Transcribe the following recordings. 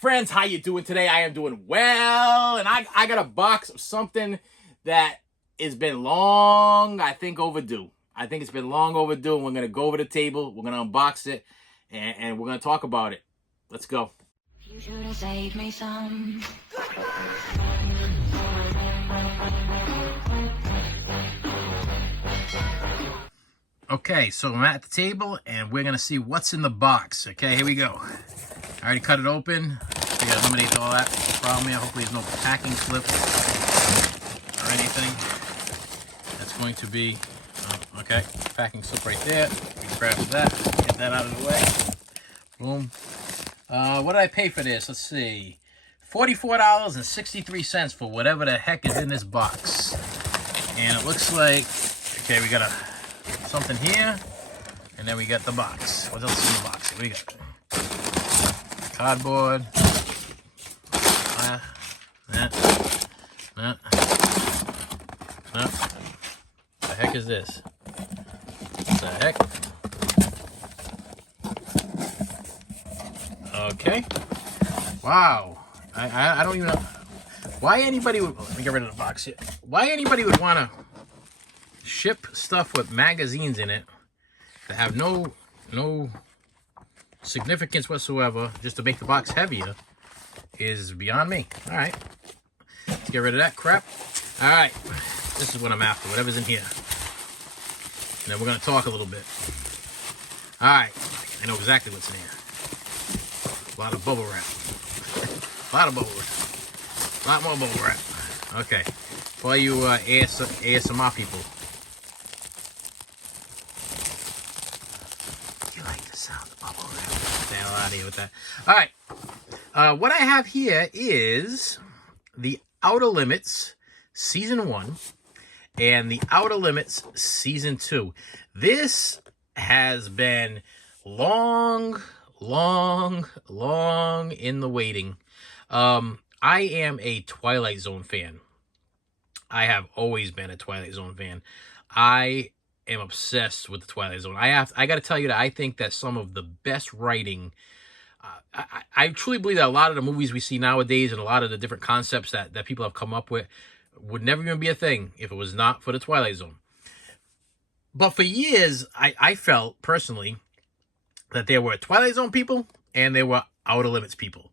friends, how you doing today? I am doing well, and I got a box of something that has been long, I think, overdue. I think it's been long overdue, and we're going to go over the table, we're going to unbox it, and we're going to talk about it. Let's go. You should have saved me some. Okay, so I'm at the table, and we're going to see what's in the box. Okay, here we go. I already cut it open. We got to eliminate all that problem here. Hopefully there's no packing slips or anything. That's going to be, okay, packing slip right there. We grab that, get that out of the way. Boom. What did I pay for this? Let's see. $44.63 for whatever the heck is in this box. And it looks like, okay, we got something here, and then we got the box. What else is in the box? What do we got? Cardboard. That. The heck is this? What the heck? Okay. Wow. I don't even know why anybody would. Let me get rid of the box here. Why anybody would want to ship stuff with magazines in it that have no significance whatsoever just to make the box heavier is beyond me. All right, let's get rid of that crap. All right, this is what I'm after, whatever's in here, and then we're gonna talk a little bit. All right, I know exactly what's in here. A lot of bubble wrap. A lot of bubble wrap. A lot more bubble wrap. Okay, for all you ASMR people. You like the sound of bubble wrap? Stay out of here with that. All right. What I have here is the Outer Limits Season 1 and the Outer Limits Season 2. This has been long in the waiting. I am a Twilight Zone fan. I have always been a Twilight Zone fan. I am obsessed with the Twilight Zone. I got to tell you that I think that some of the best writing, I truly believe that a lot of the movies we see nowadays and a lot of the different concepts that people have come up with would never even be a thing if it was not for the Twilight Zone. But for years, I felt personally that there were Twilight Zone people and there were Outer Limits people.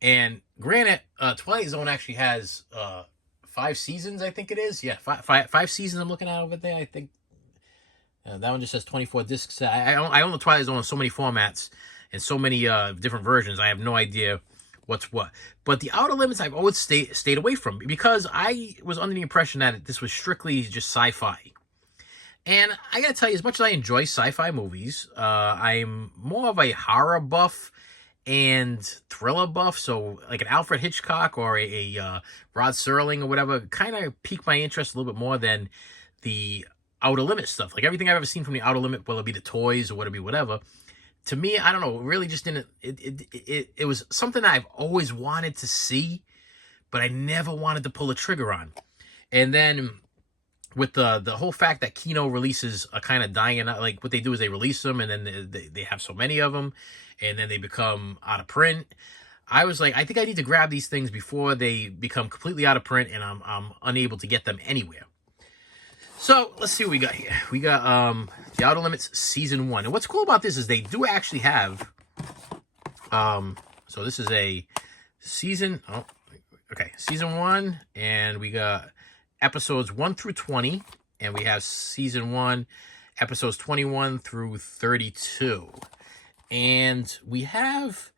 And granted, Twilight Zone actually has 5 seasons, I think it is. Yeah, five seasons I'm looking at over there. I think that one just says 24 discs. I own the Twilight Zone in so many formats and so many different versions. I have no idea what's what. But the Outer Limits I've always stayed away from because I was under the impression that this was strictly just sci-fi. And I gotta tell you, as much as I enjoy sci-fi movies, I'm more of a horror buff and thriller buff. So like an Alfred Hitchcock or a Rod Serling or whatever kind of piqued my interest a little bit more than the Outer Limit stuff. Like everything I've ever seen from the Outer Limit, whether it be the toys or whether it be whatever, to me, I don't know, really just didn't, it was something that I've always wanted to see, but I never wanted to pull a trigger on. And then with the whole fact that Kino releases a kind of dying, like what they do is they release them and then they have so many of them and then they become out of print. I was like, I think I need to grab these things before they become completely out of print and I'm unable to get them anywhere. So let's see what we got here. We got the Outer Limits Season 1. And what's cool about this is they do actually have, so this is a season, Season 1, and we got episodes 1 through 20, and we have Season 1, episodes 21 through 32. And we have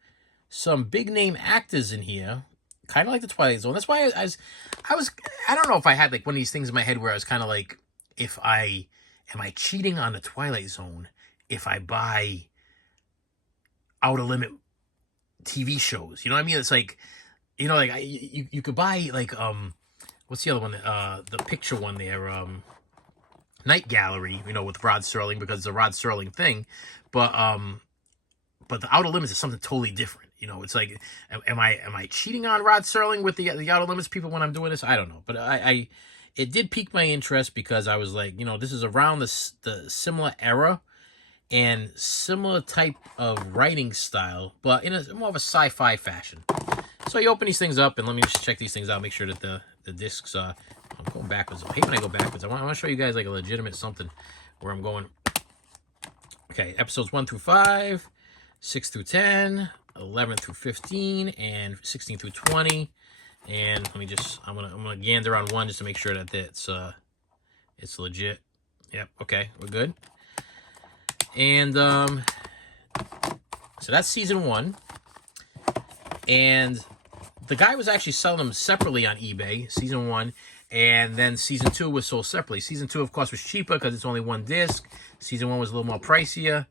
some big name actors in here, kind of like the Twilight Zone. That's why I don't know if I had like one of these things in my head where I was kind of like, am I cheating on the Twilight Zone if I buy Outer Limit TV shows? You know what I mean? It's like, you know, like you could buy like, what's the other one? The picture one there, Night Gallery, you know, with Rod Serling because it's a Rod Serling thing. But the Outer Limits is something totally different. You know, it's like, am I cheating on Rod Serling with the Outer Limits people when I'm doing this? I don't know. But it did pique my interest because I was like, you know, this is around the similar era. and similar type of writing style, but in a more of a sci-fi fashion. So you open these things up, and let me just check these things out, make sure that the discs, I'm going backwards. I hate when I go backwards. I want to show you guys like a legitimate something where I'm going. Okay, episodes 1 through 5, 6 through 10, 11 through 15, and 16 through 20. And let me just, I'm gonna gander on one just to make sure that it's legit. Yep, okay, we're good. And so that's season 1. And the guy was actually selling them separately on eBay, season 1, and then season 2 was sold separately. Season 2, of course, was cheaper because it's only one disc. Season 1 was a little more pricier.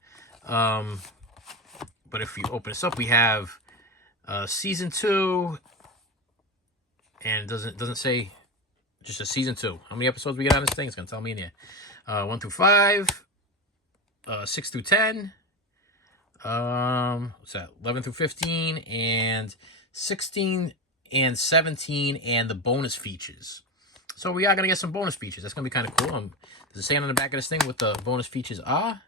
But if you open this up, we have season 2, and it doesn't say, just a season 2. How many episodes we get on this thing? It's gonna tell me in here. 1 through 5, 6 through 10. What's that? 11 through 15, and 16 and 17, and the bonus features. So we are gonna get some bonus features. That's gonna be kind of cool. Does it say on the back of this thing what the bonus features are?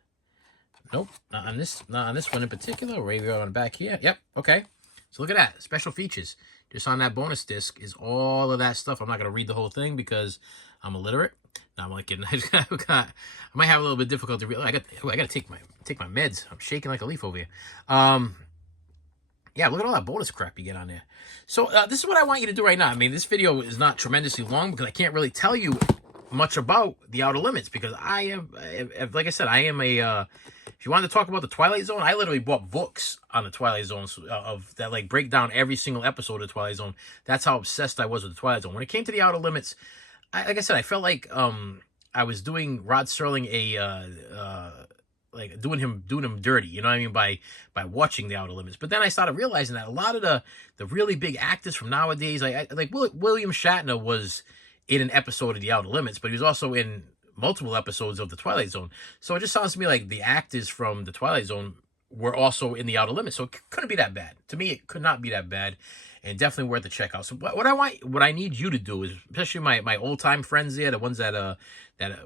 Nope, not on this one in particular. Right here on the back here. Yep. Okay. So look at that. Special features. Just on that bonus disc is all of that stuff. I'm not gonna read the whole thing because I'm illiterate. No, I'm only kidding. I might have a little bit difficulty. I gotta take my meds. I'm shaking like a leaf over here. Yeah, look at all that bonus crap you get on there. So this is what I want you to do right now. I mean, this video is not tremendously long because I can't really tell you much about the Outer Limits because I am, like I said, I am a. If you wanted to talk about the Twilight Zone, I literally bought books on the Twilight Zone of that like break down every single episode of the Twilight Zone. That's how obsessed I was with the Twilight Zone. When it came to the Outer Limits, like I said, I felt like I was doing Rod Serling like doing him dirty, you know what I mean, by watching the Outer Limits. But then I started realizing that a lot of the really big actors from nowadays, like William Shatner was in an episode of the Outer Limits, but he was also in multiple episodes of the Twilight Zone. So it just sounds to me like the actors from the Twilight Zone were also in the Outer Limits. So it couldn't be that bad. To me, it could not be that bad, and definitely worth a check out. So what I need you to do is, especially my old time friends there, the ones that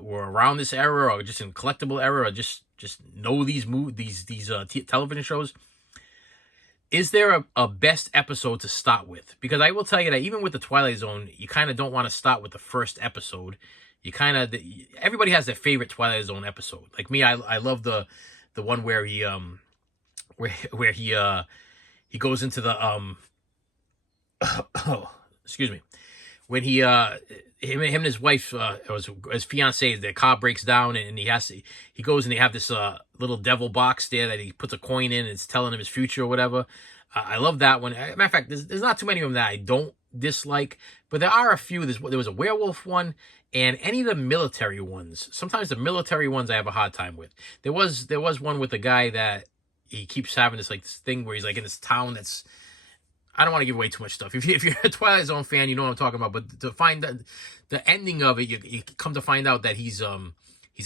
were around this era or just in collectible era or just know these television shows. Is there a best episode to start with? Because I will tell you that even with the Twilight Zone, you kind of don't want to start with the first episode. You kind of, everybody has their favorite Twilight Zone episode. Like me, I love the one where he where he goes into the excuse me, when he him and his wife or his fiance, their car breaks down and he goes and they have this little devil box there that he puts a coin in and it's telling him his future or whatever. I love that one. Matter of fact, there's not too many of them that I don't dislike, but there are a few. There was a werewolf one, and any of the military ones. Sometimes the military ones I have a hard time with. There was one with a guy that he keeps having this thing where he's like in this town that's. I don't want to give away too much stuff. If you're a Twilight Zone fan, you know what I'm talking about. But to find the ending of it, you come to find out that he's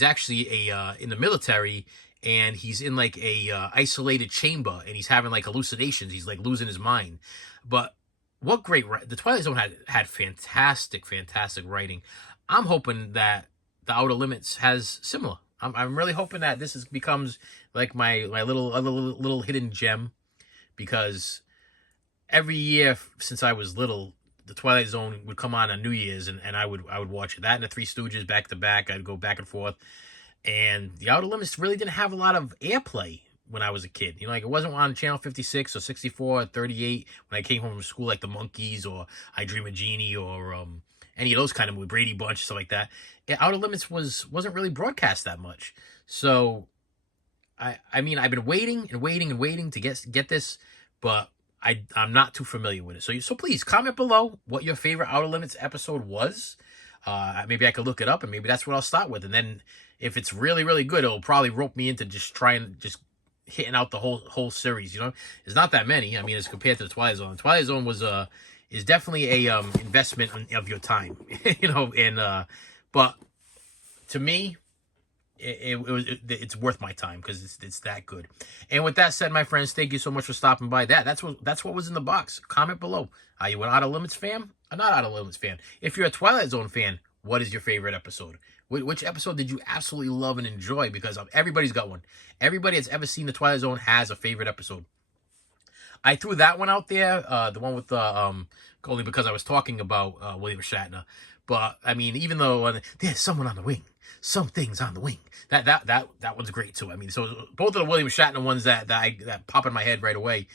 actually in the military, and he's in like a isolated chamber, and he's having like hallucinations. He's like losing his mind. But what great the Twilight Zone had fantastic writing. I'm hoping that the Outer Limits has similar. I'm really hoping that this becomes like my little hidden gem, because every year since I was little, the Twilight Zone would come on New Year's, and I would watch it. That and the Three Stooges back to back. I'd go back and forth. And the Outer Limits really didn't have a lot of airplay when I was a kid. You know, like it wasn't on Channel 56 or 64 or 38 when I came home from school, like The Monkees or I Dream of Jeannie or any of those kind of movies, Brady Bunch, stuff like that. Outer Limits wasn't really broadcast that much. So, I mean, I've been waiting to get this, but I'm not too familiar with it. So please comment below what your favorite Outer Limits episode was. Maybe I could look it up, and maybe that's what I'll start with. And then if it's really, really good, it'll probably rope me into just hitting out the whole series. You know, there's not that many. I mean, as compared to the Twilight Zone. The Twilight Zone is definitely a investment of your time. You know, and but to me, it's worth my time because it's that good. And with that said, my friends, thank you so much for stopping by. That's what was in the box. Comment below. Are you an Outer Limits fan or not Outer Limits fan? If you're a Twilight Zone fan, what is your favorite episode? Which episode did you absolutely love and enjoy? Because everybody's got one. Everybody that's ever seen the Twilight Zone has a favorite episode. I threw that one out there, the one with the only because I was talking about William Shatner. But I mean, even though there's someone on the wing, some things on the wing, that one's great too. I mean, so both of the William Shatner ones that pop in my head right away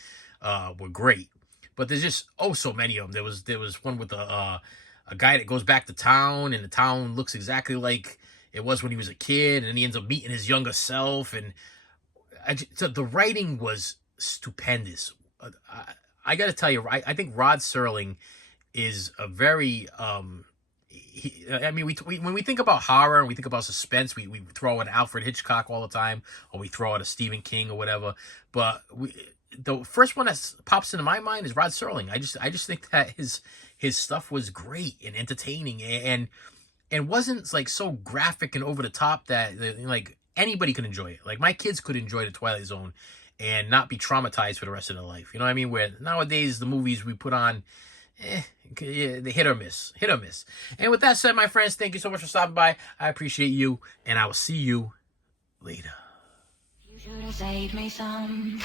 were great. But there's just so many of them. There was one with a guy that goes back to town, and the town looks exactly like it was when he was a kid, and he ends up meeting his younger self. And so the writing was stupendous. I got to tell you, I think Rod Serling is a very I mean, we when we think about horror and we think about suspense, we throw in Alfred Hitchcock all the time, or we throw out a Stephen King or whatever. But the first one that pops into my mind is Rod Serling. I just think that his stuff was great and entertaining, and wasn't like so graphic and over the top that like anybody could enjoy it. Like my kids could enjoy the Twilight Zone and not be traumatized for the rest of their life. You know what I mean? Where nowadays the movies we put on, the hit or miss. And with that said, my friends, thank you so much for stopping by. I appreciate you, and I will see you later. You should have saved me some.